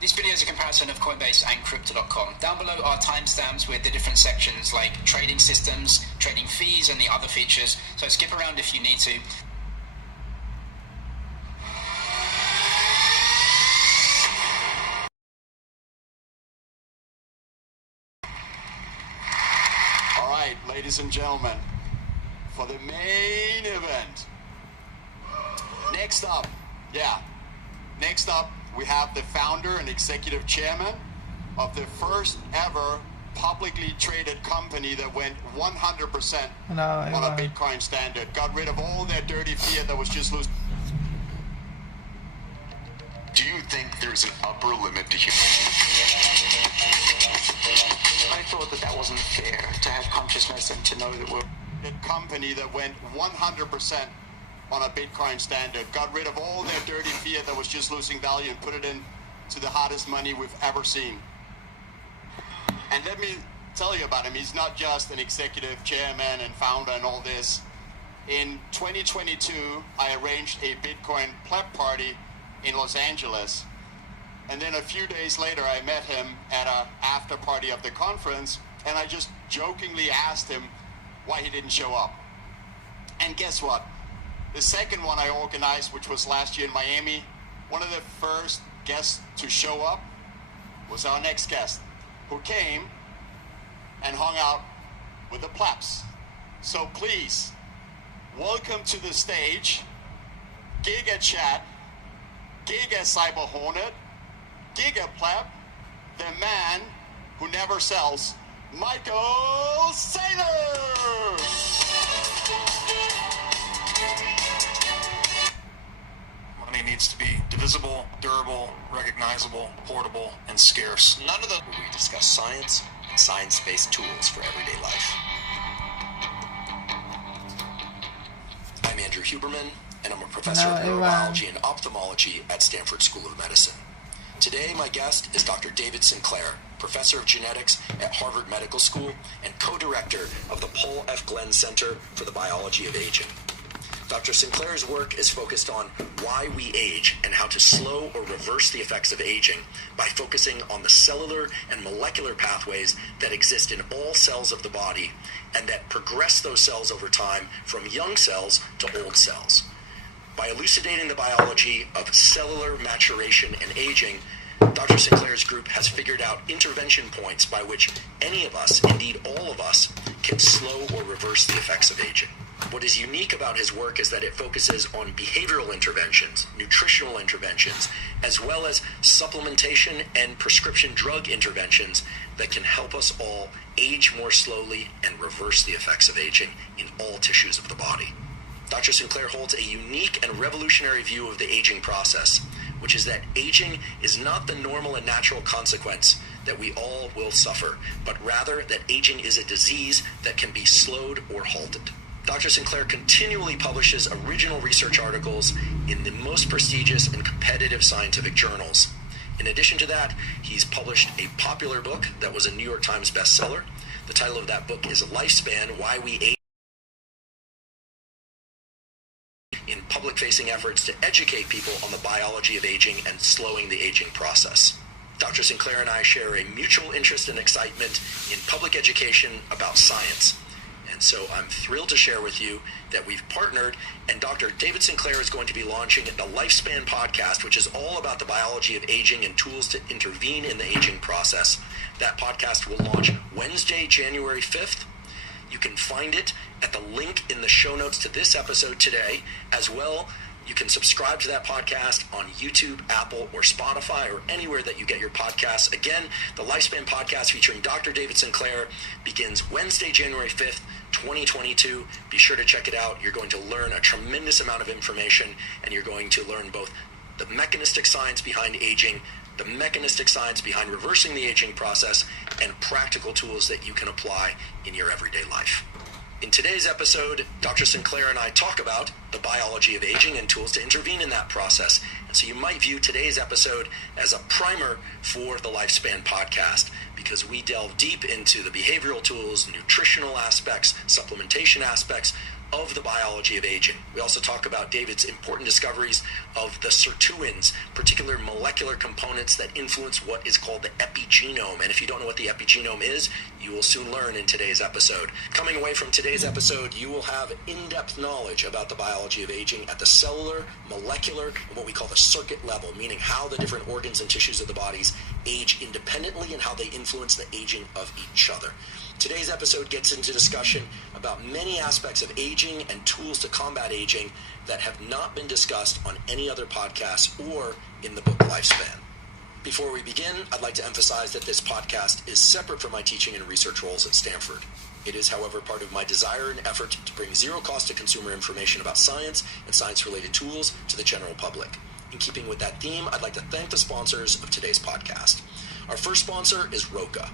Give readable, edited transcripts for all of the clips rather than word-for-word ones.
This video is a comparison of Coinbase and Crypto.com. Down below are timestamps with the different sections like trading systems, trading fees, and the other features. So skip around if you need to. All right, ladies and gentlemen, for the main event. Next up, we have the founder and executive chairman of the first ever publicly traded company that went 100% on a Bitcoin standard. Got rid of all their dirty fiat that was just loose. Do you think there's an upper limit to I thought that wasn't fair to have consciousness and to know that we're a company that went 100% on a Bitcoin standard, got rid of all their dirty fiat that was just losing value and put it in to the hottest money we've ever seen. And let me tell you about him. He's not just an executive chairman and founder and all this. In 2022, I arranged a Bitcoin pleb party in Los Angeles. And then a few days later, I met him at an after party of the conference, and I just jokingly asked him why he didn't show up. And guess what? The second one I organized, which was last year in Miami, one of the first guests to show up was our next guest, who came and hung out with the plebs. So please, welcome to the stage, Giga Chat, Giga Cyber Hornet, Giga Pleb, the man who never sells, Michael Saylor! Money needs to be divisible, durable, recognizable, portable, and scarce. None of the we discuss science and science-based tools for everyday life. I'm Andrew Huberman, and I'm a professor of neurobiology and ophthalmology at Stanford School of Medicine. Today, my guest is Dr. David Sinclair, professor of genetics at Harvard Medical School and co-director of the Paul F. Glenn Center for the Biology of Aging. Dr. Sinclair's work is focused on why we age and how to slow or reverse the effects of aging by focusing on the cellular and molecular pathways that exist in all cells of the body and that progress those cells over time from young cells to old cells. By elucidating the biology of cellular maturation and aging, Dr. Sinclair's group has figured out intervention points by which any of us, indeed all of us, can slow or reverse the effects of aging. What is unique about his work is that it focuses on behavioral interventions, nutritional interventions, as well as supplementation and prescription drug interventions that can help us all age more slowly and reverse the effects of aging in all tissues of the body. Dr. Sinclair holds a unique and revolutionary view of the aging process, which is that aging is not the normal and natural consequence that we all will suffer, but rather that aging is a disease that can be slowed or halted. Dr. Sinclair continually publishes original research articles in the most prestigious and competitive scientific journals. In addition to that, he's published a popular book that was a New York Times bestseller. The title of that book is Lifespan: Why We Age, in public-facing efforts to educate people on the biology of aging and slowing the aging process. Dr. Sinclair and I share a mutual interest and excitement in public education about science. And So I'm thrilled to share with you that we've partnered, and Dr. David Sinclair is going to be launching the Lifespan podcast, which is all about the biology of aging and tools to intervene in the aging process. That podcast will launch Wednesday, January 5th. You can find it at the link in the show notes to this episode today. As well, you can subscribe to that podcast on YouTube, Apple, or Spotify, or anywhere that you get your podcasts. Again, the Lifespan podcast featuring Dr. David Sinclair begins Wednesday, January 5th, 2022. Be sure to check it out. You're going to learn a tremendous amount of information, and you're going to learn both the mechanistic science behind aging, the mechanistic science behind reversing the aging process, and practical tools that you can apply in your everyday life. In today's episode, Dr. Sinclair and I talk about the biology of aging and tools to intervene in that process. And so you might view today's episode as a primer for the Lifespan podcast, because we delve deep into the behavioral tools, nutritional aspects, supplementation aspects of the biology of aging. We also talk about David's important discoveries of the sirtuins, particular molecular components that influence what is called the epigenome. And if you don't know what the epigenome is, you will soon learn in today's episode. Coming away from today's episode, you will have in-depth knowledge about the biology of aging at the cellular, molecular, and what we call the circuit level, meaning how the different organs and tissues of the bodies age independently and how they influence the aging of each other. Today's episode gets into discussion about many aspects of aging and tools to combat aging that have not been discussed on any other podcast or in the book Lifespan. Before we begin, I'd like to emphasize that this podcast is separate from my teaching and research roles at Stanford. It is, however, part of my desire and effort to bring zero cost to consumer information about science and science-related tools to the general public. In keeping with that theme, I'd like to thank the sponsors of today's podcast. Our first sponsor is Roka.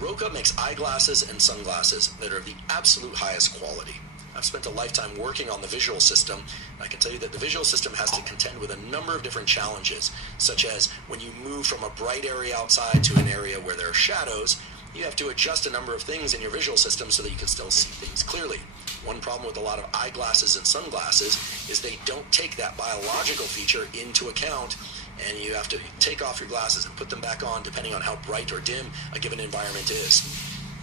Roka makes eyeglasses and sunglasses that are of the absolute highest quality. I've spent a lifetime working on the visual system. I can tell you that the visual system has to contend with a number of different challenges, such as when you move from a bright area outside to an area where there are shadows, you have to adjust a number of things in your visual system so that you can still see things clearly. One problem with a lot of eyeglasses and sunglasses is they don't take that biological feature into account, and you have to take off your glasses and put them back on depending on how bright or dim a given environment is.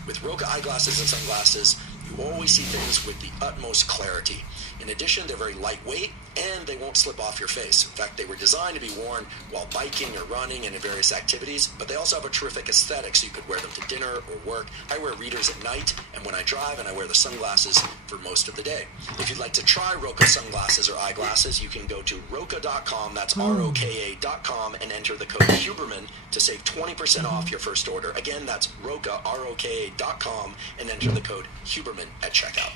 With Roka eyeglasses and sunglasses, you always see things with the utmost clarity. In addition, they're very lightweight and they won't slip off your face. In fact, they were designed to be worn while biking or running and in various activities, but they also have a terrific aesthetic, so you could wear them to dinner or work. I wear readers at night, and when I drive, and I wear the sunglasses for most of the day. If you'd like to try Roka sunglasses or eyeglasses, you can go to roka.com, that's ROKA.com, and enter the code Huberman to save 20% off your first order. Again, that's Roka, ROKA.com, and enter the code Huberman at checkout.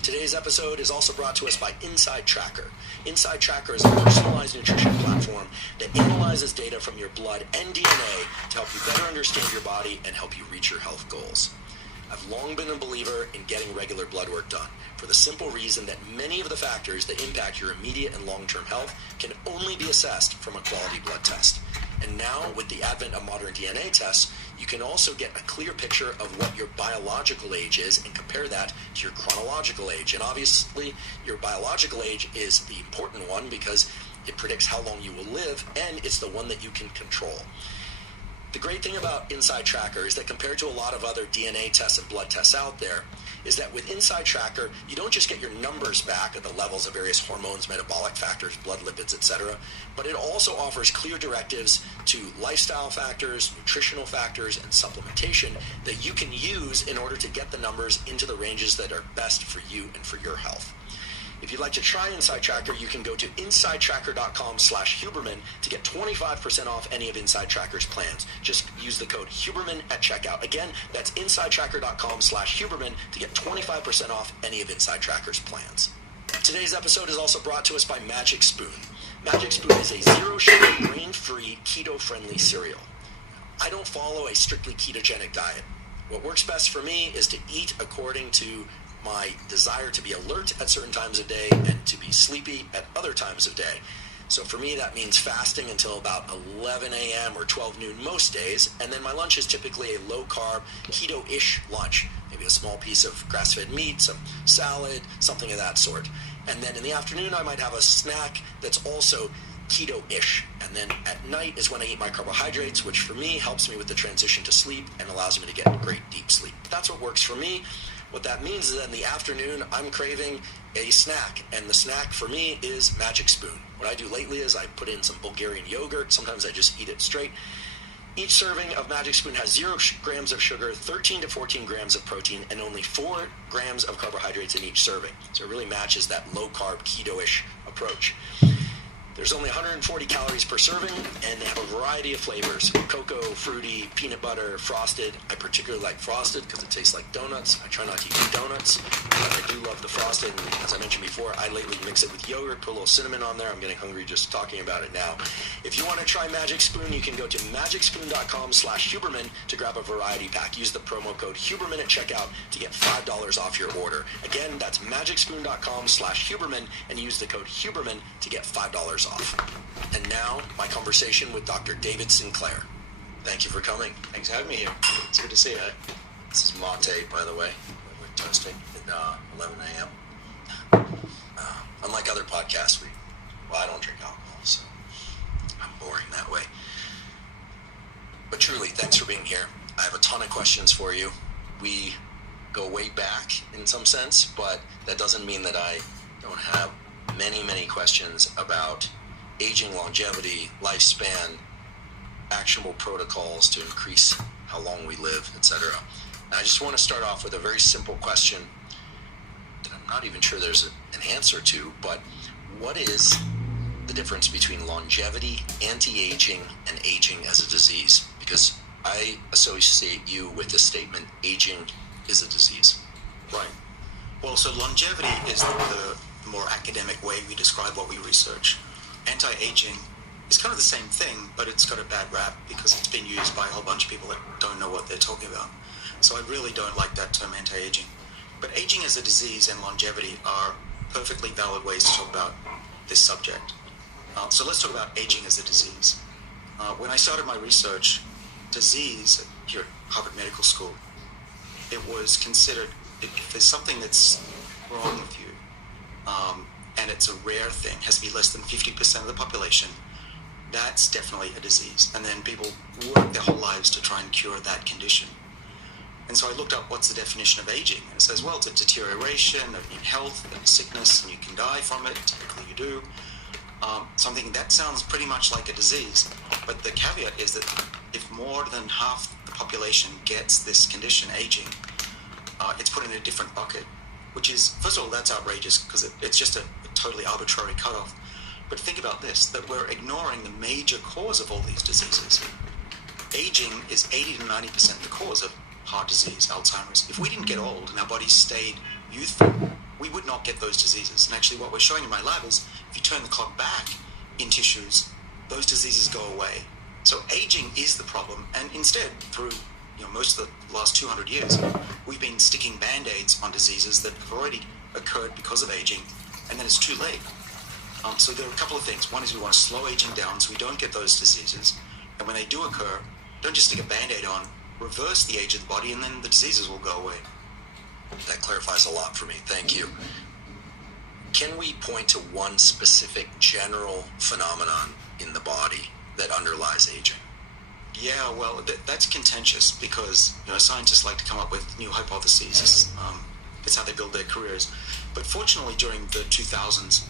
Today's episode is also brought to us by Inside Tracker. Inside Tracker is a personalized nutrition platform that analyzes data from your blood and DNA to help you better understand your body and help you reach your health goals. I've long been a believer in getting regular blood work done for the simple reason that many of the factors that impact your immediate and long-term health can only be assessed from a quality blood test. And now, with the advent of modern DNA tests, you can also get a clear picture of what your biological age is and compare that to your chronological age. And obviously, your biological age is the important one because it predicts how long you will live, and it's the one that you can control. The great thing about Inside Tracker is that compared to a lot of other DNA tests and blood tests out there, is that with Inside Tracker, you don't just get your numbers back at the levels of various hormones, metabolic factors, blood lipids, etc., but it also offers clear directives to lifestyle factors, nutritional factors, and supplementation that you can use in order to get the numbers into the ranges that are best for you and for your health. If you'd like to try Inside Tracker, you can go to insidetracker.com/Huberman to get 25% off any of Inside Tracker's plans. Just use the code Huberman at checkout. Again, that's insidetracker.com/Huberman to get 25% off any of Inside Tracker's plans. Today's episode is also brought to us by Magic Spoon. Magic Spoon is a zero-sugar, grain-free, keto-friendly cereal. I don't follow a strictly ketogenic diet. What works best for me is to eat according to my desire to be alert at certain times of day and to be sleepy at other times of day. So for me, that means fasting until about 11 a.m. or 12 noon most days, and then my lunch is typically a low-carb, keto-ish lunch, maybe a small piece of grass-fed meat, some salad, something of that sort. And then in the afternoon, I might have a snack that's also keto-ish. And then at night is when I eat my carbohydrates, which for me helps me with the transition to sleep and allows me to get great deep sleep. That's what works for me. What that means is that in the afternoon, I'm craving a snack, and the snack for me is Magic Spoon. What I do lately is I put in some Bulgarian yogurt. Sometimes I just eat it straight. Each serving of Magic Spoon has 0 grams of sugar, 13 to 14 grams of protein, and only 4 grams of carbohydrates in each serving. So it really matches that low-carb, keto-ish approach. There's only 140 calories per serving, and they have a variety of flavors: cocoa, fruity, peanut butter, frosted. I particularly like frosted because it tastes like donuts. I try not to eat donuts, but I do love the frosted. And as I mentioned before, I lately mix it with yogurt, put a little cinnamon on there. I'm getting hungry just talking about it now. If you want to try Magic Spoon, you can go to magicspoon.com/Huberman to grab a variety pack. Use the promo code Huberman at checkout to get $5 off your order. Again, that's magicspoon.com/Huberman and use the code Huberman to get $5 off. And now, my conversation with Dr. David Sinclair. Thank you for coming. Thanks for having me here. It's good to see you. This is mate, by the way. We're toasting at 11 a.m. Unlike other podcasts, I don't drink alcohol, so I'm boring that way. But truly, thanks for being here. I have a ton of questions for you. We go way back in some sense, but that doesn't mean that I don't have many questions about aging, longevity, lifespan, actionable protocols to increase how long we live, etc. And I just want to start off with a very simple question that I'm not even sure there's an answer to, but what is the difference between longevity, anti-aging, and aging as a disease? Because I associate you with the statement, aging is a disease. Right. Well, so longevity is the more academic way we describe what we research. Anti-aging is kind of the same thing, but it's got a bad rap because it's been used by a whole bunch of people that don't know what they're talking about. So I really don't like that term, anti-aging. But aging as a disease and longevity are perfectly valid ways to talk about this subject. So let's talk about aging as a disease. When I started my research, disease here at Harvard Medical School, it was considered, if there's something that's wrong with you, and it's a rare thing, has to be less than 50% of the population, that's definitely a disease. And then people work their whole lives to try and cure that condition. And so I looked up what's the definition of aging. And it says, well, it's a deterioration in health and sickness, and you can die from it. Typically you do. Something that sounds pretty much like a disease. But the caveat is that if more than half the population gets this condition, aging, it's put in a different bucket. Which is, first of all, that's outrageous because it's just a totally arbitrary cutoff. But think about this, that we're ignoring the major cause of all these diseases. Aging is 80 to 90% the cause of heart disease, Alzheimer's. If we didn't get old and our bodies stayed youthful, we would not get those diseases. And actually what we're showing in my lab is if you turn the clock back in tissues, those diseases go away. So aging is the problem, and instead, through most of the last 200 years, we've been sticking band-aids on diseases that have already occurred because of aging, and then it's too late. So there are a couple of things. One is we want to slow aging down so we don't get those diseases, and when they do occur, don't just stick a band-aid on, reverse the age of the body, and then the diseases will go away. That clarifies a lot for me. Thank you. Can we point to one specific general phenomenon in the body that underlies aging? Yeah, well, that's contentious because scientists like to come up with new hypotheses. It's how they build their careers. But fortunately, during the 2000s,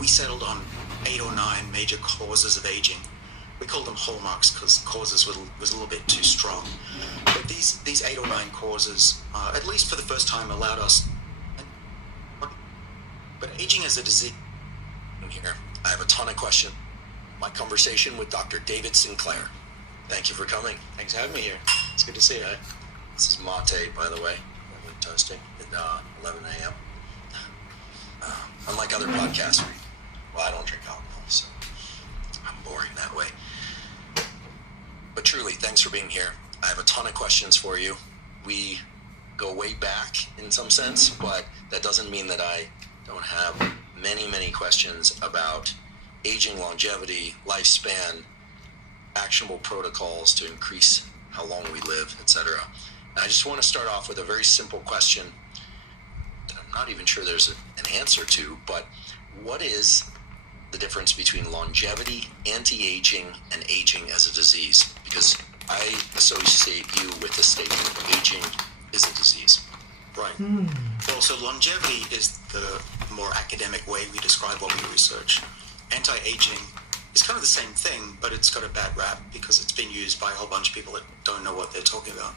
we settled on 8 or 9 major causes of aging. We called them hallmarks because causes was a little bit too strong. But these 8 or 9 causes, at least for the first time, allowed us. But aging as a disease. Here, I have a ton of questions. My conversation with Dr. David Sinclair. Thank you for coming. Thanks for having me here. It's good to see you. This is mate, by the way. We're toasting at 11 a.m. Unlike other podcasts, I don't drink alcohol, so I'm boring that way. But truly, thanks for being here. I have a ton of questions for you. We go way back in some sense, but that doesn't mean that I don't have many questions about aging, longevity, lifespan, actionable protocols to increase how long we live, etc. And I just want to start off with a very simple question that I'm not even sure there's an answer to, but what is the difference between longevity, anti-aging, and aging as a disease? Because I associate you with the statement, aging is a disease. Right. Well, so longevity is the more academic way we describe what we research. Anti-aging is kind of the same thing, but it's got a bad rap because it's been used by a whole bunch of people that don't know what they're talking about.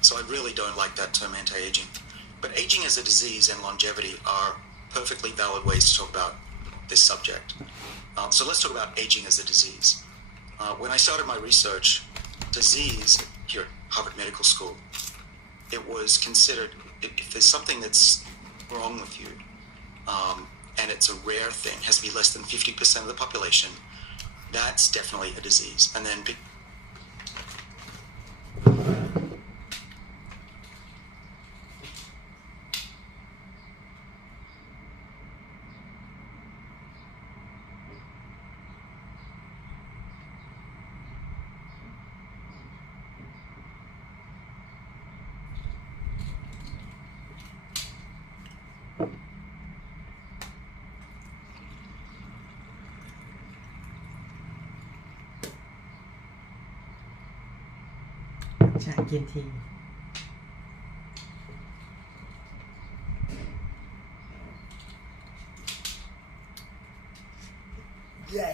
So I really don't like that term anti-aging. But aging as a disease and longevity are perfectly valid ways to talk about this subject. So let's talk about aging as a disease. When I started my research, disease here at Harvard Medical School, it was considered, if there's something that's wrong with you, and it's a rare thing, has to be less than 50% of the population, that's definitely a disease. And thenใช่กินทีใหญ่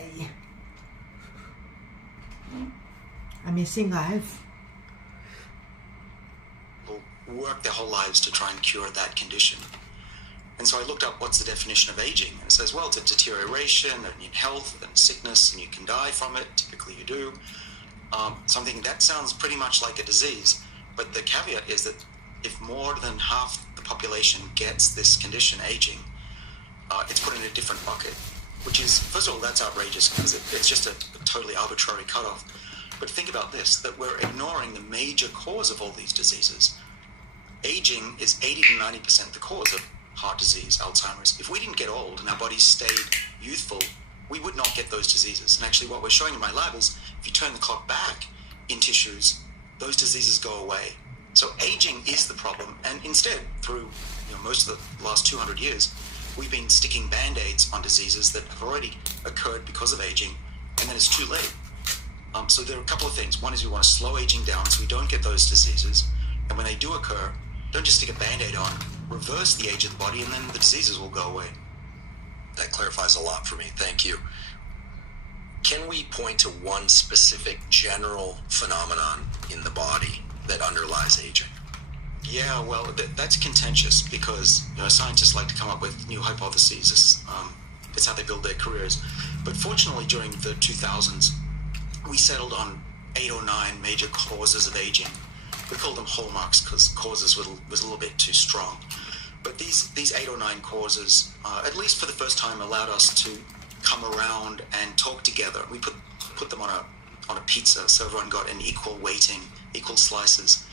Amazing life work their whole lives to try and cure that condition. And so I looked up what's the definition of aging. And it says, well, it's a deterioration in health and sickness, and you can die from it. Typically you do. So I'm thinking that sounds pretty much like a disease. But the caveat is that if more than half the population gets this condition, aging, it's put in a different bucket, which is, first of all, that's outrageous because it's just a totally arbitrary cutoff. But think about this, that we're ignoring the major cause of all these diseases. Aging is 80 to 90% the cause of heart disease, Alzheimer's. If we didn't get old and our bodies stayed youthful, we would not get those diseases. And actually what we're showing in my lab is if you turn the clock back in tissues, those diseases go away. So aging is the problem. And instead, through most of the last 200 years, we've been sticking Band-Aids on diseases that have already occurred because of aging, and then it's too late. So there are a couple of things. One is we want to slow aging down so we don't get those diseases. And when they do occur, don't just stick a Band-Aid on, reverse the age of the body, and then the diseases will go away. That clarifies a lot for me. Thank you. Can we point to one specific general phenomenon in the body that underlies aging? Yeah, well, that's contentious because scientists like to come up with new hypotheses. It's how they build their careers. But fortunately, during the 2000s, we settled on 8 or 9 major causes of aging. We called them hallmarks because causes was a little bit too strong. But these 8 or 9 causes, at least for the first time, allowed us to come around and talk together. We put them on a pizza, so everyone got an equal weighting, equal slices.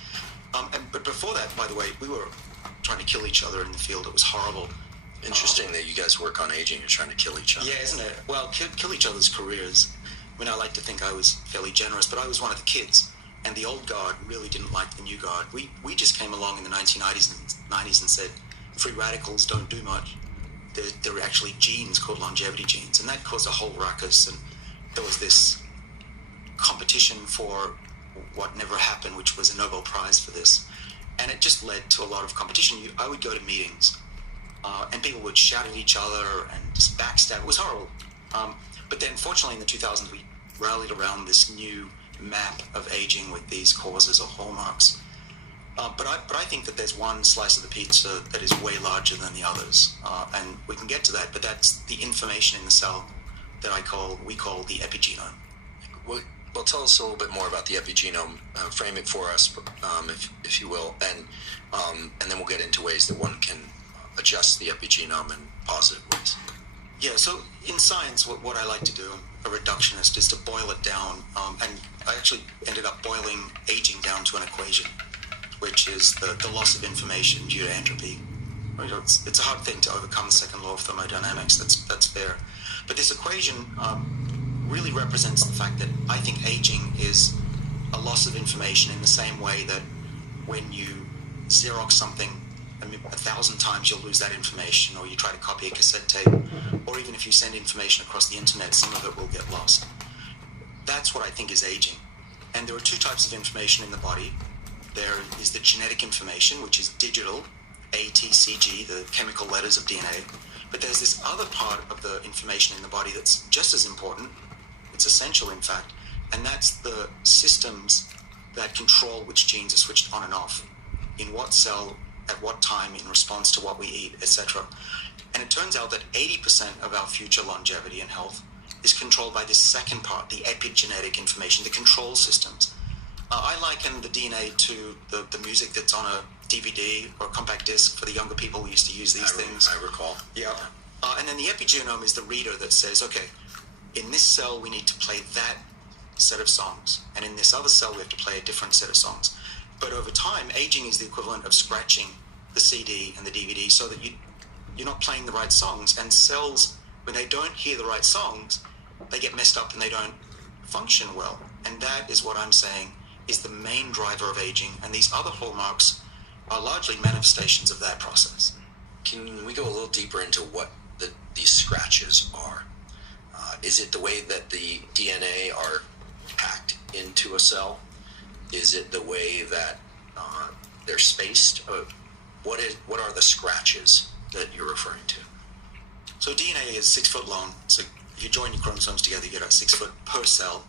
But before that, by the way, we were trying to kill each other in the field. It was horrible. Interesting that you guys work on aging and trying to kill each other. Yeah, isn't it? Well, kill each other's careers. I mean, I like to think I was fairly generous, but I was one of the kids. And the old guard really didn't like the new guard. We just came along in the 1990s and said, free radicals don't do much. There were actually genes called longevity genes, and that caused a whole ruckus. And there was this competition for what never happened, which was a Nobel Prize for this. And it just led to a lot of competition. I would go to meetings, and people would shout at each other and just backstab. It was horrible. But then, fortunately, in the 2000s, we rallied around this new map of aging with these causes or hallmarks. But I think that there's one slice of the pizza that is way larger than the others, and we can get to that. But that's the information in the cell that we call the epigenome. Well, tell us a little bit more about the epigenome. Frame it for us, if you will, and then we'll get into ways that one can adjust the epigenome in positive ways. Yeah, so in science, what I like to do, a reductionist, is to boil it down, and I actually ended up boiling aging down to an equation, which is the loss of information due to entropy. It's a hard thing to overcome the second law of thermodynamics, that's fair. But this equation really represents the fact that I think aging is a loss of information in the same way that when you Xerox something 1,000 times, you'll lose that information, or you try to copy a cassette tape, or even if you send information across the internet, some of it will get lost. That's what I think is aging. And there are 2 types of information in the body. There is the genetic information, which is digital, A, T, C, G, the chemical letters of DNA. But there's this other part of the information in the body that's just as important. It's essential, in fact, and that's the systems that control which genes are switched on and off, in what cell, at what time, in response to what we eat, etc. And it turns out that 80% of our future longevity and health is controlled by this second part, the epigenetic information, the control systems. I liken the DNA to the music that's on a DVD or a compact disc. For the younger people who used to use these things. I recall. Yeah. And then the epigenome is the reader that says, okay, in this cell we need to play that set of songs, and in this other cell we have to play a different set of songs. But over time, aging is the equivalent of scratching the CD and the DVD so that you're not playing the right songs, and cells, when they don't hear the right songs, they get messed up and they don't function well. And that is what I'm saying is the main driver of aging, and these other hallmarks are largely manifestations of that process. Can we go a little deeper into what these scratches are? Is it the way that the DNA are packed into a cell? Is it the way that they're spaced? What are the scratches that you're referring to? So DNA is 6 foot long. So if you join your chromosomes together, you get about 6 foot per cell.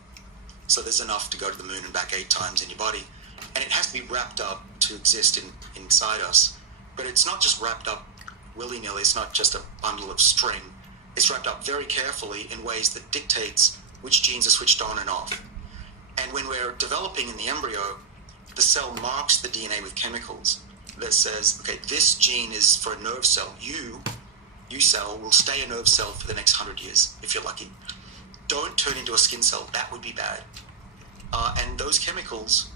So there's enough to go to the moon and back 8 times in your body. And it has to be wrapped up to exist inside us. But it's not just wrapped up willy-nilly. It's not just a bundle of string. It's wrapped up very carefully in ways that dictates which genes are switched on and off. And when we're developing in the embryo, the cell marks the DNA with chemicals that says, okay, this gene is for a nerve cell. You cell will stay a nerve cell for the next 100 years, if you're lucky. Don't turn into a skin cell. That would be bad. And those chemicals,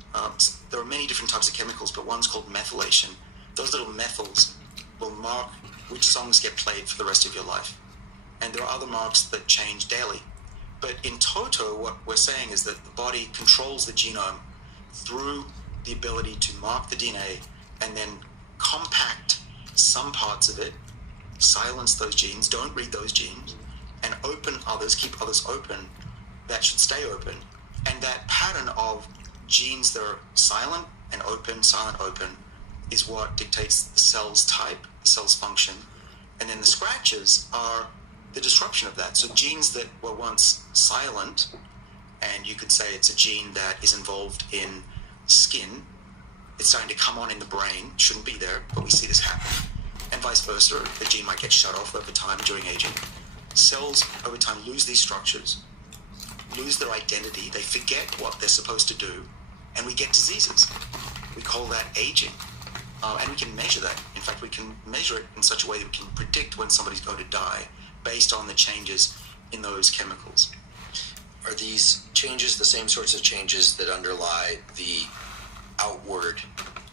there are many different types of chemicals, but one's called methylation. Those little methyls will mark which songs get played for the rest of your life. And there are other marks that change daily. But in toto, what we're saying is that the body controls the genome through the ability to mark the DNA and then compact some parts of it, silence those genes, don't read those genes, and open others, keep others open that should stay open. And that pattern of genes that are silent and open, silent, open, is what dictates the cell's type, the cell's function. And then the scratches are the disruption of that. So genes that were once silent, and you could say it's a gene that is involved in skin, it's starting to come on in the brain, shouldn't be there, but we see this happen. And vice versa, the gene might get shut off over time during aging. Cells over time lose these structures, lose their identity, they forget what they're supposed to do, and we get diseases. We call that aging. And we can measure that. In fact, we can measure it in such a way that we can predict when somebody's going to die based on the changes in those chemicals. Are these changes the same sorts of changes that underlie the outward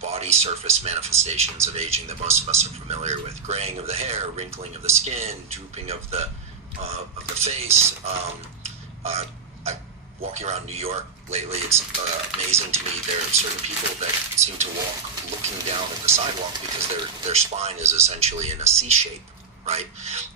body surface manifestations of aging that most of us are familiar with? Graying of the hair, wrinkling of the skin, drooping of the face. Walking around New York lately, it's amazing to me. There are certain people that seem to walk looking down at the sidewalk because their spine is essentially in a C shape, right?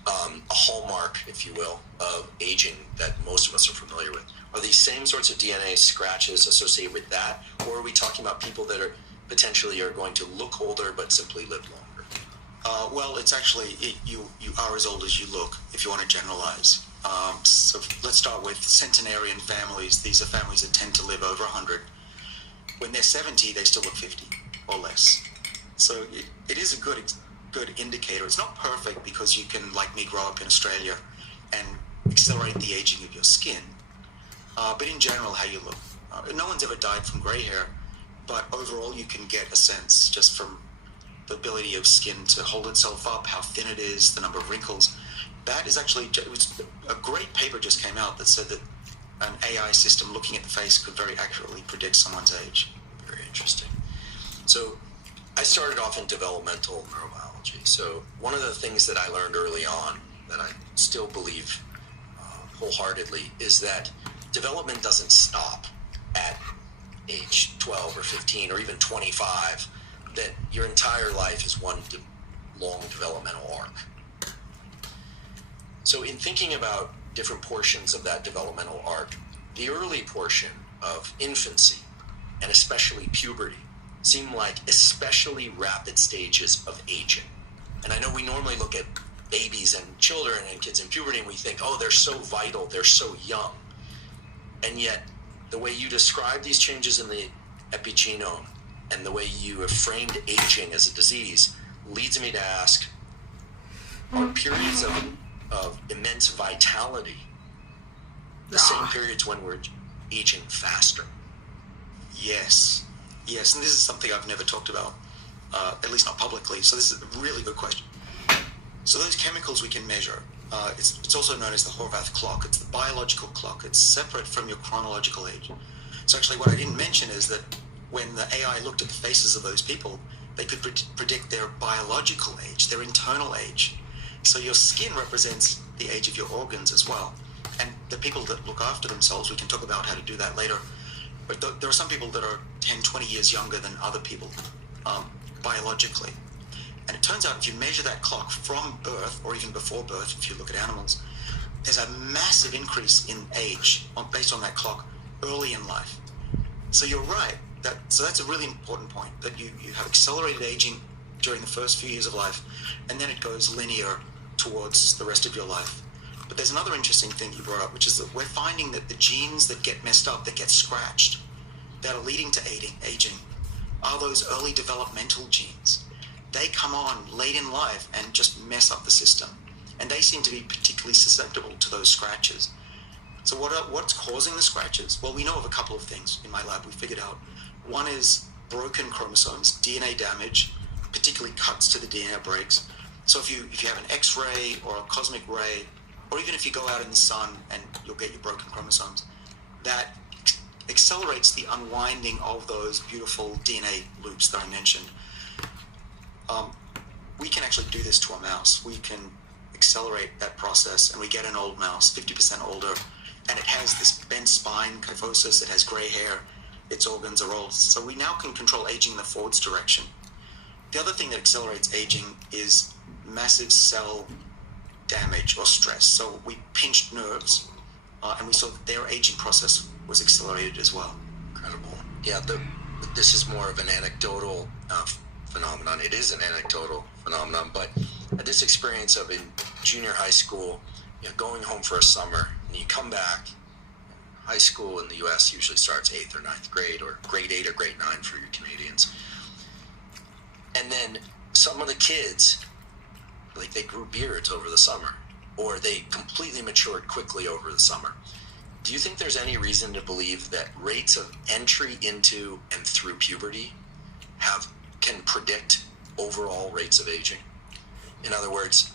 A hallmark, if you will, of aging that most of us are familiar with. Are these same sorts of DNA scratches associated with that, or are we talking about people that are potentially are going to look older but simply live longer? Well, it's actually, you are as old as you look, if you want to generalize. So let's start with centenarian families. These are families that tend to live over 100. When they're 70, they still look 50 or less. So it is a good indicator. It's not perfect because you can, like me, grow up in Australia and accelerate the aging of your skin. But in general, how you look. No one's ever died from gray hair, but overall you can get a sense just from the ability of skin to hold itself up, how thin it is, the number of wrinkles. That is actually, it was a great paper just came out that said that an AI system looking at the face could very accurately predict someone's age. Very interesting. So I started off in developmental neurobiology. So one of the things that I learned early on that I still believe wholeheartedly is that development doesn't stop at age 12 or 15 or even 25, that your entire life is one long developmental arc. So in thinking about different portions of that developmental arc, the early portion of infancy, and especially puberty, seem like especially rapid stages of aging. And I know we normally look at babies and children and kids in puberty and we think, oh, they're so vital, they're so young. And yet, the way you describe these changes in the epigenome and the way you have framed aging as a disease leads me to ask, are periods of immense vitality the same periods when we're aging faster? Yes, and this is something I've never talked about, at least not publicly, so this is a really good question. So those chemicals we can measure, it's also known as the Horvath clock. It's the biological clock. It's separate from your chronological age. So actually what I didn't mention is that when the AI looked at the faces of those people, they could predict their biological age, their internal age. So your skin represents the age of your organs as well. And the people that look after themselves, we can talk about how to do that later. But there are some people that are 10, 20 years younger than other people biologically. And it turns out if you measure that clock from birth, or even before birth, if you look at animals, there's a massive increase in age based on that clock early in life. So you're right. So that's a really important point, that you have accelerated aging during the first few years of life, and then it goes linear towards the rest of your life. But there's another interesting thing you brought up, which is that we're finding that the genes that get messed up, that get scratched, that are leading to aging, are those early developmental genes. They come on late in life and just mess up the system. And they seem to be particularly susceptible to those scratches. So what's causing the scratches? Well, we know of a couple of things in my lab we figured out. One is broken chromosomes, DNA damage, particularly cuts to the DNA breaks. So if you have an X-ray or a cosmic ray, or even if you go out in the sun and you'll get your broken chromosomes, that accelerates the unwinding of those beautiful DNA loops that I mentioned. We can actually do this to a mouse. We can accelerate that process, and we get an old mouse, 50% older, and it has this bent spine, kyphosis, it has gray hair, its organs are old. So we now can control aging in the forwards direction. The other thing that accelerates aging is massive cell damage or stress. So we pinched nerves, and we saw that their aging process was accelerated as well. Incredible. Yeah, this is more of an anecdotal phenomenon. It is an anecdotal phenomenon, but this experience of in junior high school, going home for a summer, and you come back. High school in the U.S. usually starts 8th or 9th grade, or grade 8 or grade 9 for your Canadians. And then some of the kids, like, they grew beards over the summer, or they completely matured quickly over the summer. Do you think there's any reason to believe that rates of entry into and through puberty can predict overall rates of aging? In other words,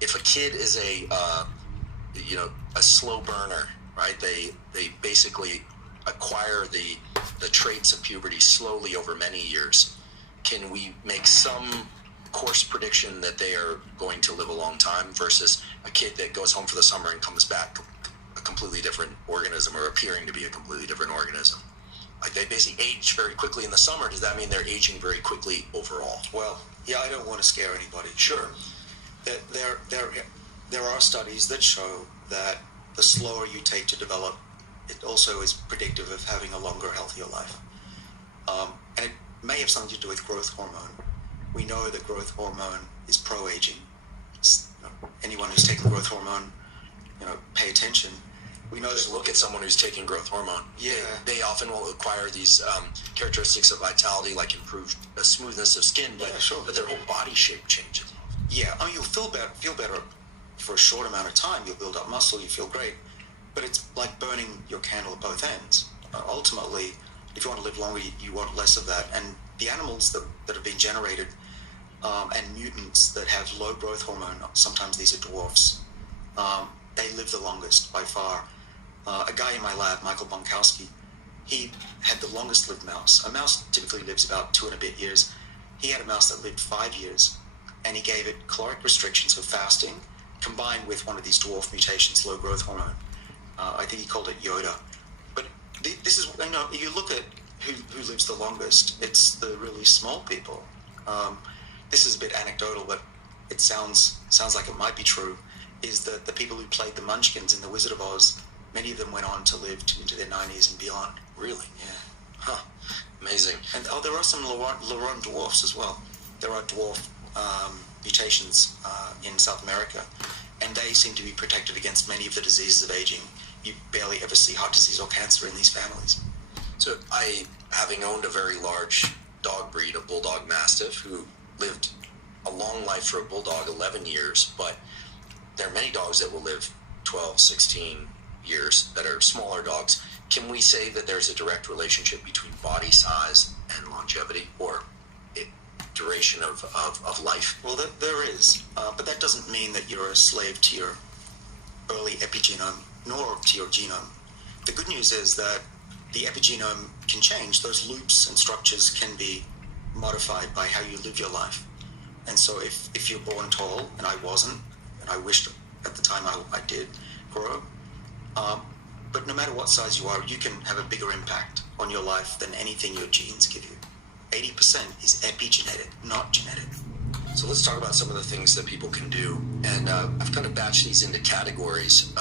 if a kid is a slow burner, right? They basically acquire the traits of puberty slowly over many years. Can we make some course prediction that they are going to live a long time versus a kid that goes home for the summer and comes back a completely different organism, or appearing to be a completely different organism? Like, they basically age very quickly in the summer. Does that mean they're aging very quickly overall? Well, yeah, I don't want to scare anybody. Sure. There are studies that show that the slower you take to develop, it also is predictive of having a longer, healthier life. And it may have something to do with growth hormone. We know that growth hormone is pro-aging. Anyone who's taken growth hormone, pay attention. We know Just look at someone who's taking growth hormone. Yeah. They often will acquire these characteristics of vitality, like improved smoothness of skin, but, yeah, sure. but their whole body shape changes. Yeah, I mean, you'll feel better for a short amount of time. You'll build up muscle, you feel great, but it's like burning your candle at both ends. Ultimately, if you want to live longer, you want less of that. And the animals that have been generated, and mutants that have low growth hormone, sometimes these are dwarfs, they live the longest by far. A guy in my lab, Michael Bonkowski, he had the longest lived mouse. A mouse typically lives about 2 and a bit years. He had a mouse that lived 5 years, and he gave it caloric restrictions for fasting, combined with one of these dwarf mutations, low growth hormone. I think he called it Yoda. But this is, you look at who lives the longest, it's the really small people. This is a bit anecdotal, but it sounds like it might be true, is that the people who played the Munchkins in The Wizard of Oz, many of them went on to live into their 90s and beyond. Really? Yeah. Huh. Amazing. And there are some Laurent dwarfs as well. There are dwarf mutations in South America, and they seem to be protected against many of the diseases of aging. You barely ever see heart disease or cancer in these families. So having owned a very large dog breed, a bulldog mastiff, who lived a long life for a bulldog, 11 years, but there are many dogs that will live 12, 16 years that are smaller dogs. Can we say that there's a direct relationship between body size and longevity, or duration of life? Well, there is, but that doesn't mean that you're a slave to your early epigenome, nor to your genome. The good news is that the epigenome can change. Those loops and structures can be modified by how you live your life. And so if you're born tall, and I wasn't, and I wished at the time I did grow, but no matter what size you are, you can have a bigger impact on your life than anything your genes give you. 80% is epigenetic, not genetic. So let's talk about some of the things that people can do. And I've kind of batched these into categories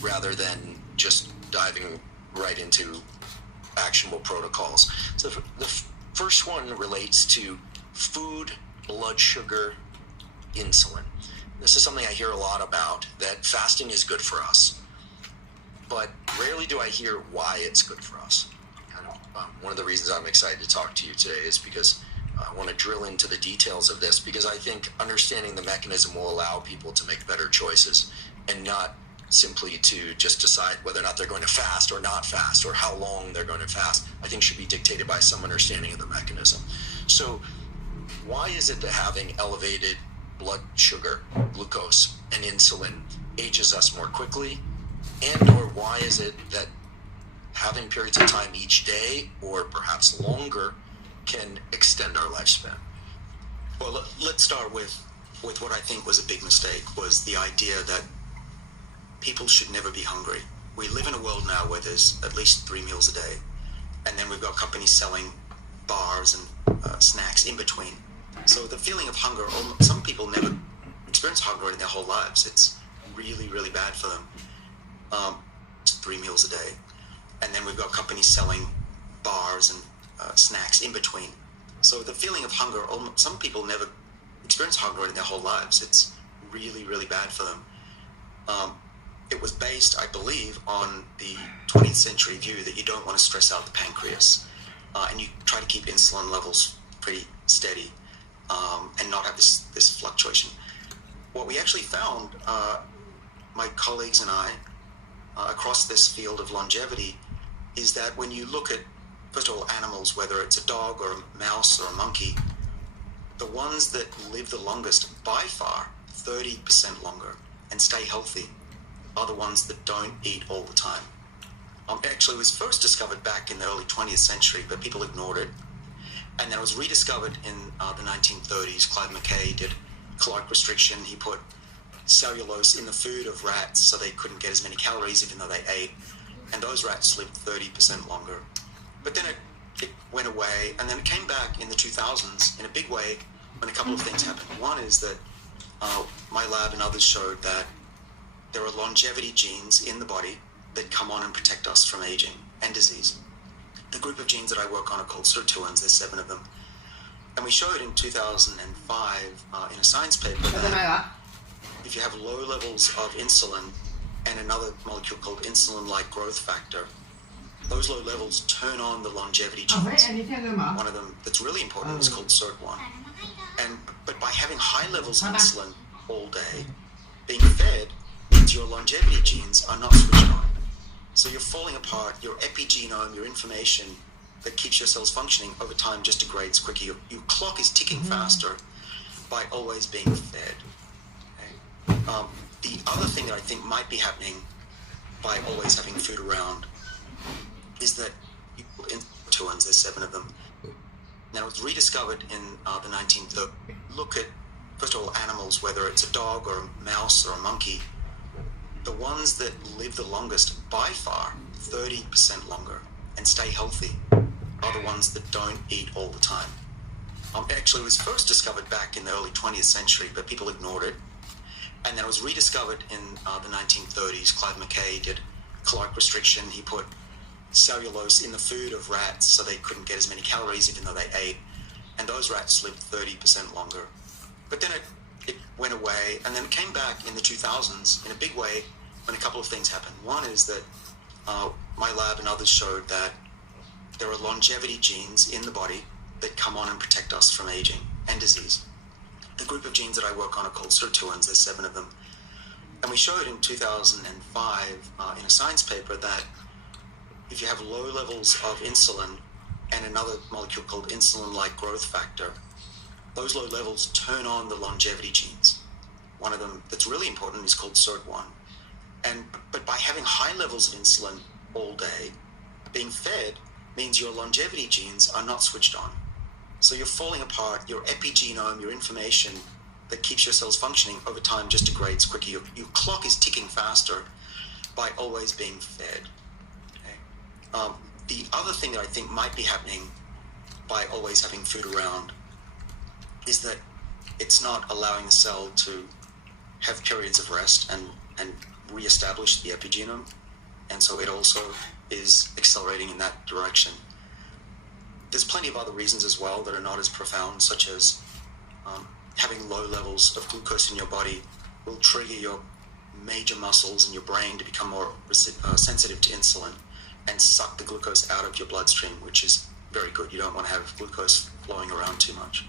rather than just diving right into actionable protocols. So the first one relates to food, blood sugar, insulin. This is something I hear a lot about, that fasting is good for us, but rarely do I hear why it's good for us. One of the reasons I'm excited to talk to you today is because I want to drill into the details of this, because I think understanding the mechanism will allow people to make better choices, and not simply to just decide whether or not they're going to fast or not fast, or how long they're going to fast. I think should be dictated by some understanding of the mechanism. So why is it that having elevated blood sugar, glucose, and insulin ages us more quickly? And or why is it that having periods of time each day, or perhaps longer, can extend our lifespan? Well, let's start with what I think was a big mistake, was the idea that people should never be hungry. We live in a world now where there's at least 3 meals a day, and then we've got companies selling bars and snacks in between. So the feeling of hunger, some people never experience hunger in their whole lives. It's really, really bad for them. 3 meals a day. And then we've got companies selling bars and snacks in between. So the feeling of hunger, some people never experience hunger in their whole lives. It's really, really bad for them. It was based, I believe, on the 20th century view that you don't want to stress out the pancreas, and you try to keep insulin levels pretty steady, and not have this fluctuation. What we actually found, my colleagues and I, across this field of longevity, is that when you look at, first of all, animals, whether it's a dog or a mouse or a monkey, the ones that live the longest, by far, 30% longer, and stay healthy, are the ones that don't eat all the time. Actually, it was first discovered back in the early 20th century, but people ignored it. And then it was rediscovered in the 1930s. Clive McKay did caloric restriction. He put cellulose in the food of rats so they couldn't get as many calories even though they ate. And those rats lived 30% longer. But then it went away, and then it came back in the 2000s in a big way when a couple of things happened. One is that my lab and others showed that there are longevity genes in the body that come on and protect us from aging and disease. The group of genes that I work on are called sirtuins. There's 7 of them. And we showed in 2005 in a science paper that if you have low levels of insulin and another molecule called insulin-like growth factor, those low levels turn on the longevity genes. One of them that's really important is called SIRT1. But by having high levels of insulin all day, being fed means your longevity genes are not switched on. So you're falling apart. Your epigenome, your information that keeps your cells functioning over time just degrades quicker. Your clock is ticking faster by always being fed. Okay? The other thing that I think might be happening by always having food around is that in sirtuins, there's 7 of them. Now, it was rediscovered in the 1930s. Look at, first of all, animals, whether it's a dog or a mouse or a monkey, the ones that live the longest, by far, 30% longer, and stay healthy, are the ones that don't eat all the time. Actually, it was first discovered back in the early 20th century, but people ignored it. And then it was rediscovered in the 1930s. Clive McKay did caloric restriction. He put cellulose in the food of rats, so they couldn't get as many calories even though they ate, and those rats lived 30% longer. But then it went away, and then it came back in the 2000s in a big way when a couple of things happened. One is that my lab and others showed that there are longevity genes in the body that come on and protect us from aging and disease. The group of genes that I work on are called sirtuins. There's 7 of them. And we showed in 2005 in a science paper that if you have low levels of insulin and another molecule called insulin-like growth factor, those low levels turn on the longevity genes. One of them that's really important is called SIRT1. But by having high levels of insulin all day, being fed means your longevity genes are not switched on. So you're falling apart. Your epigenome, your information that keeps your cells functioning over time just degrades quicker. Your clock is ticking faster by always being fed. Okay? The other thing that I think might be happening by always having food around is that it's not allowing the cell to have periods of rest and reestablish the epigenome. And so it also is accelerating in that direction. There's plenty of other reasons as well that are not as profound, such as having low levels of glucose in your body will trigger your major muscles and your brain to become more sensitive to insulin and suck the glucose out of your bloodstream, which is very good. You don't want to have glucose flowing around too much.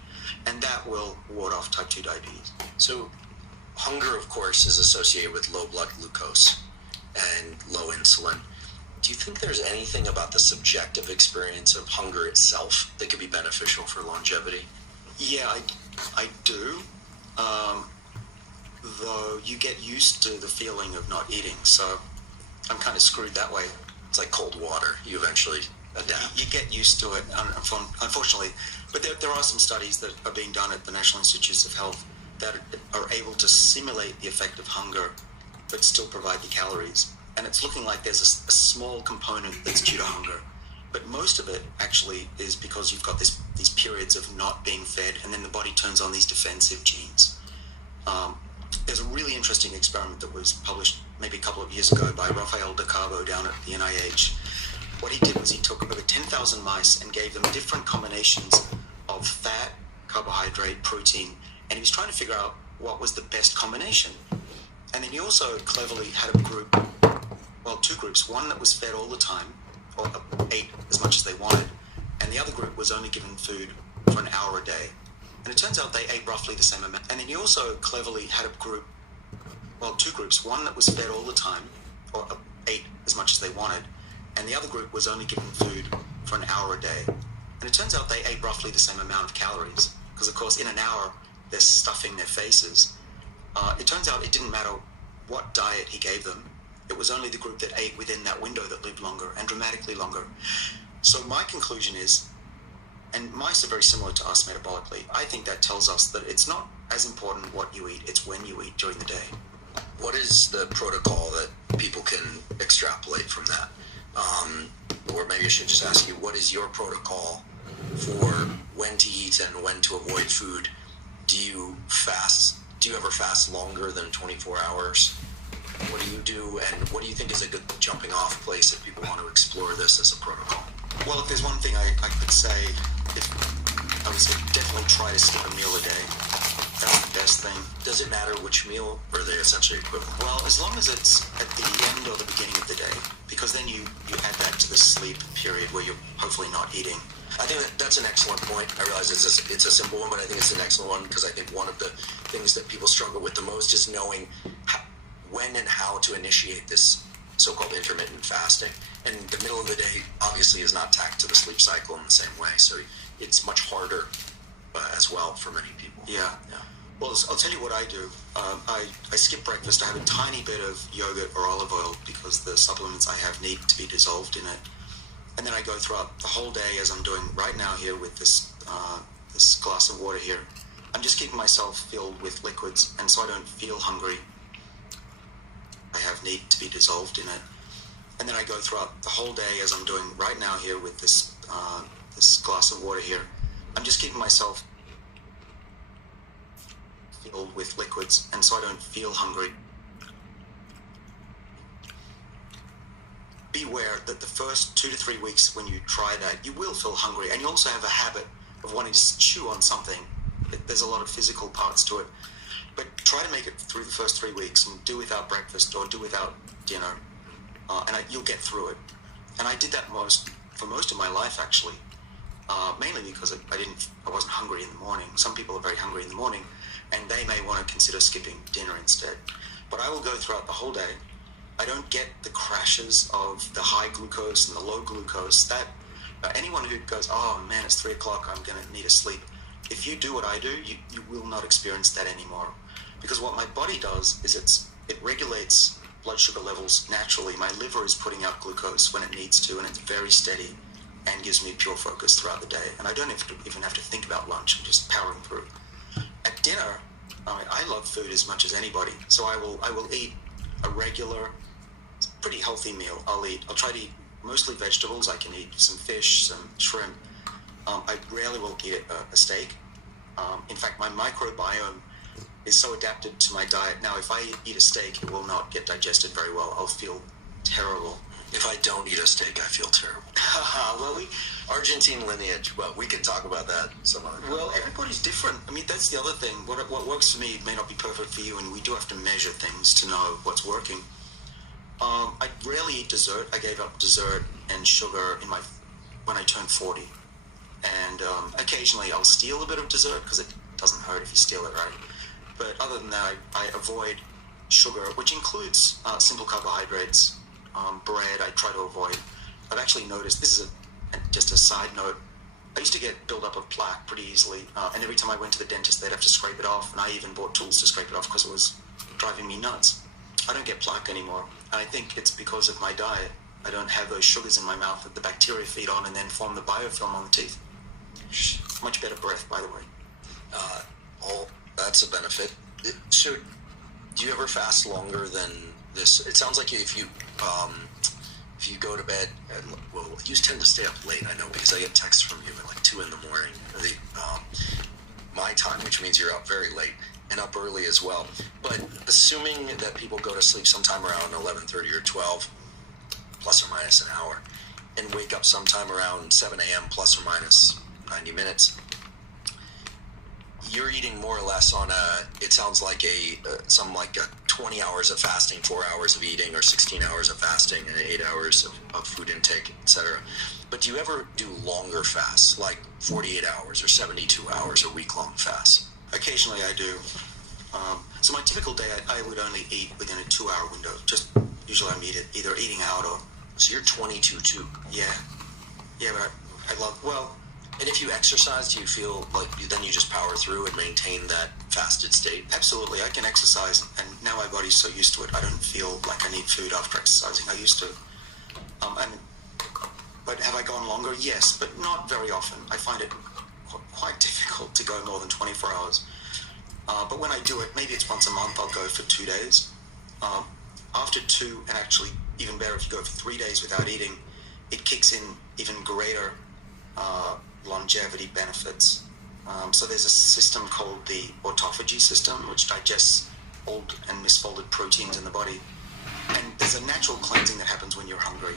And that will ward off type 2 diabetes. So hunger, of course, is associated with low blood glucose and low insulin. Do you think there's anything about the subjective experience of hunger itself that could be beneficial for longevity? Yeah, I do. Though you get used to the feeling of not eating, so I'm kind of screwed that way. It's like cold water. You eventually adapt. You get used to it, unfortunately. But there are some studies that are being done at the National Institutes of Health that are able to simulate the effect of hunger but still provide the calories. And it's looking like there's a small component that's due to hunger. But most of it actually is because you've got these periods of not being fed, and then the body turns on these defensive genes. There's a really interesting experiment that was published maybe a couple of years ago by Rafael De Cabo down at the NIH. What he did was he took over 10,000 mice and gave them different combinations of fat, carbohydrate, protein, and he was trying to figure out what was the best combination. And then he also cleverly had a group, well, 2 groups, one that was fed all the time, or ate as much as they wanted, and the other group was only given food for an hour a day. And it turns out they ate roughly the same amount. And then he also cleverly had a group, well, 2 groups, one that was fed all the time, or ate as much as they wanted, and the other group was only given food for an hour a day. And it turns out they ate roughly the same amount of calories, because of course in an hour they're stuffing their faces. It turns out it didn't matter what diet he gave them. It was only the group that ate within that window that lived longer, and dramatically longer. So my conclusion is, and mice are very similar to us metabolically, I think that tells us that it's not as important what you eat, it's when you eat during the day. What is the protocol that people can extrapolate from that? Or maybe I should just ask you, what is your protocol for when to eat and when to avoid food? Do you fast? Do you ever fast longer than 24 hours? What do you do, and what do you think is a good jumping off place if people want to explore this as a protocol? Well, if there's one thing I could say, I would say definitely try to skip a meal a day. That's the best thing. Does it matter which meal, or are they essentially equivalent? Well, as long as it's at the end or the beginning of the day, because then you add that to the sleep period where you're hopefully not eating. I think that's an excellent point. I realize it's a simple one, but I think it's an excellent one, because I think one of the things that people struggle with the most is knowing when and how to initiate this so-called intermittent fasting. And the middle of the day obviously is not tacked to the sleep cycle in the same way, so it's much harder as well for many people. Yeah. Well, I'll tell you what I do. I skip breakfast. I have a tiny bit of yogurt or olive oil because the supplements I have need to be dissolved in it. And then I go throughout the whole day, as I'm doing right now here with this glass of water here. I'm just keeping myself filled with liquids, and so I don't feel hungry. I have need to be dissolved in it. And then I go throughout the whole day, as I'm doing right now here with this glass of water here. I'm just keeping myself filled with liquids, and so I don't feel hungry. beware that the first 2 to 3 weeks when you try that, you will feel hungry, and you also have a habit of wanting to chew on something. There's a lot of physical parts to it. But try to make it through the first 3 weeks and do without breakfast or do without dinner, you'll get through it. And I did that for most of my life, actually, mainly because I wasn't hungry in the morning. Some people are very hungry in the morning, and they may want to consider skipping dinner instead. But I will go throughout the whole day. I don't get the crashes of the high glucose and the low glucose. That anyone who goes, oh man, it's 3 o'clock, I'm going to need to sleep. If you do what I do, you will not experience that anymore. Because what my body does is it regulates blood sugar levels naturally. My liver is putting out glucose when it needs to, and it's very steady and gives me pure focus throughout the day. And I don't even have to think about lunch. I'm just powering through. At dinner, I love food as much as anybody, so I will eat a regular, pretty healthy meal. I'll try to eat mostly vegetables. I can eat some fish, some shrimp. I rarely will eat a steak. In fact, my microbiome is so adapted to my diet. Now, if I eat a steak, it will not get digested very well. I'll feel terrible. If I don't eat a steak, I feel terrible. Well, Argentine lineage. Well, we could talk about that some other time. Well, everybody's different. I mean, that's the other thing. What works for me may not be perfect for you, and we do have to measure things to know what's working. I rarely eat dessert. I gave up dessert and sugar when I turned 40. And occasionally I'll steal a bit of dessert because it doesn't hurt if you steal it, right? But other than that, I avoid sugar, which includes simple carbohydrates. Bread, I try to avoid. I've actually noticed, this is just a side note, I used to get build-up of plaque pretty easily, and every time I went to the dentist, they'd have to scrape it off, and I even bought tools to scrape it off because it was driving me nuts. I don't get plaque anymore, and I think it's because of my diet. I don't have those sugars in my mouth that the bacteria feed on and then form the biofilm on the teeth. Much better breath, by the way. Well, that's a benefit. So, do you ever fast longer than this? It sounds like if you go to bed, well, you tend to stay up late, I know, because I get texts from you at like 2 in the morning, my time, which means you're up very late, and up early as well. But assuming that people go to sleep sometime around 11:30 or 12, plus or minus an hour, and wake up sometime around 7 a.m. plus or minus 90 minutes, you're eating more or less on it sounds like a 20 hours of fasting, 4 hours of eating, or 16 hours of fasting, and 8 hours of food intake, etc. But do you ever do longer fasts, like 48 hours or 72 hours or week-long fasts? Occasionally I do. So my typical day, I would only eat within a 2-hour window. Just usually I'm either eating out or... So you're 22-2. Yeah, but I love... Well... And if you exercise, do you feel like then you just power through and maintain that fasted state? Absolutely. I can exercise, and now my body's so used to it, I don't feel like I need food after exercising. I used to. But have I gone longer? Yes, but not very often. I find it quite difficult to go more than 24 hours. But when I do it, maybe it's once a month, I'll go for 2 days. After 2, and actually even better if you go for 3 days without eating, it kicks in even greater longevity benefits. So there's a system called the autophagy system, which digests old and misfolded proteins in the body. And there's a natural cleansing that happens when you're hungry.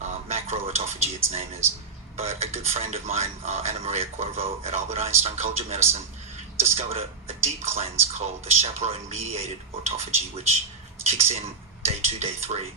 Macroautophagy, its name is. But a good friend of mine, Anna Maria Cuervo at Albert Einstein College of Medicine, discovered a deep cleanse called the chaperone-mediated autophagy, which kicks in day 2, day 3,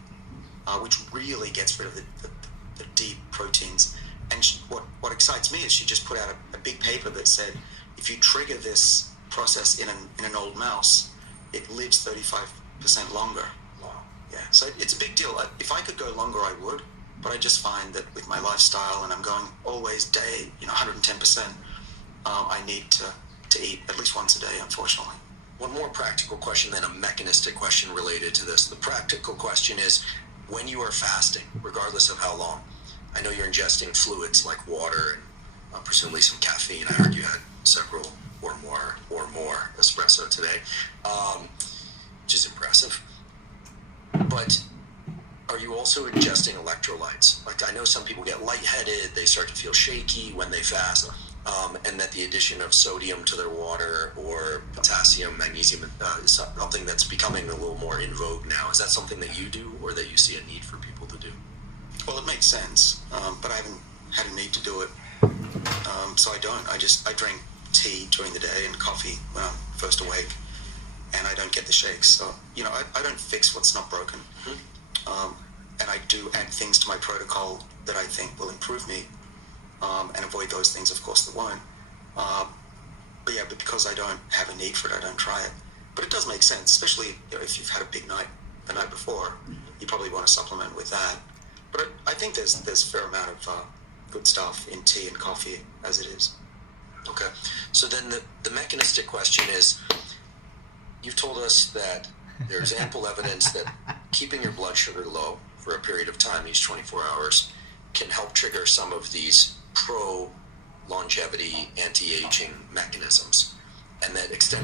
which really gets rid of the deep proteins. And what excites me is she just put out a big paper that said if you trigger this process in an old mouse, it lives 35% longer. Wow. Yeah, so it's a big deal. If I could go longer, I would, but I just find that with my lifestyle, and I'm going always day, 110%, I need to eat at least once a day, unfortunately. One more practical question, then a mechanistic question related to this. The practical question is, when you are fasting, regardless of how long, I know you're ingesting fluids like water and presumably some caffeine. I heard you had several or more espresso today, which is impressive. But are you also ingesting electrolytes? Like, I know some people get lightheaded, they start to feel shaky when they fast, and that the addition of sodium to their water or potassium, magnesium is something that's becoming a little more in vogue now. Is that something that you do or that you see a need for people to do? Well, it makes sense, but I haven't had a need to do it. So I don't. I drink tea during the day and coffee when I'm first awake, and I don't get the shakes. So, I don't fix what's not broken. And I do add things to my protocol that I think will improve me, and avoid those things, of course, that won't. But because I don't have a need for it, I don't try it. But it does make sense, especially if you've had a big night the night before. You probably want to supplement with that. But I think there's a fair amount of good stuff in tea and coffee as it is. Okay. So then the mechanistic question is, you've told us that there's ample evidence that keeping your blood sugar low for a period of time, these 24 hours, can help trigger some of these pro-longevity, anti-aging mechanisms, and that extending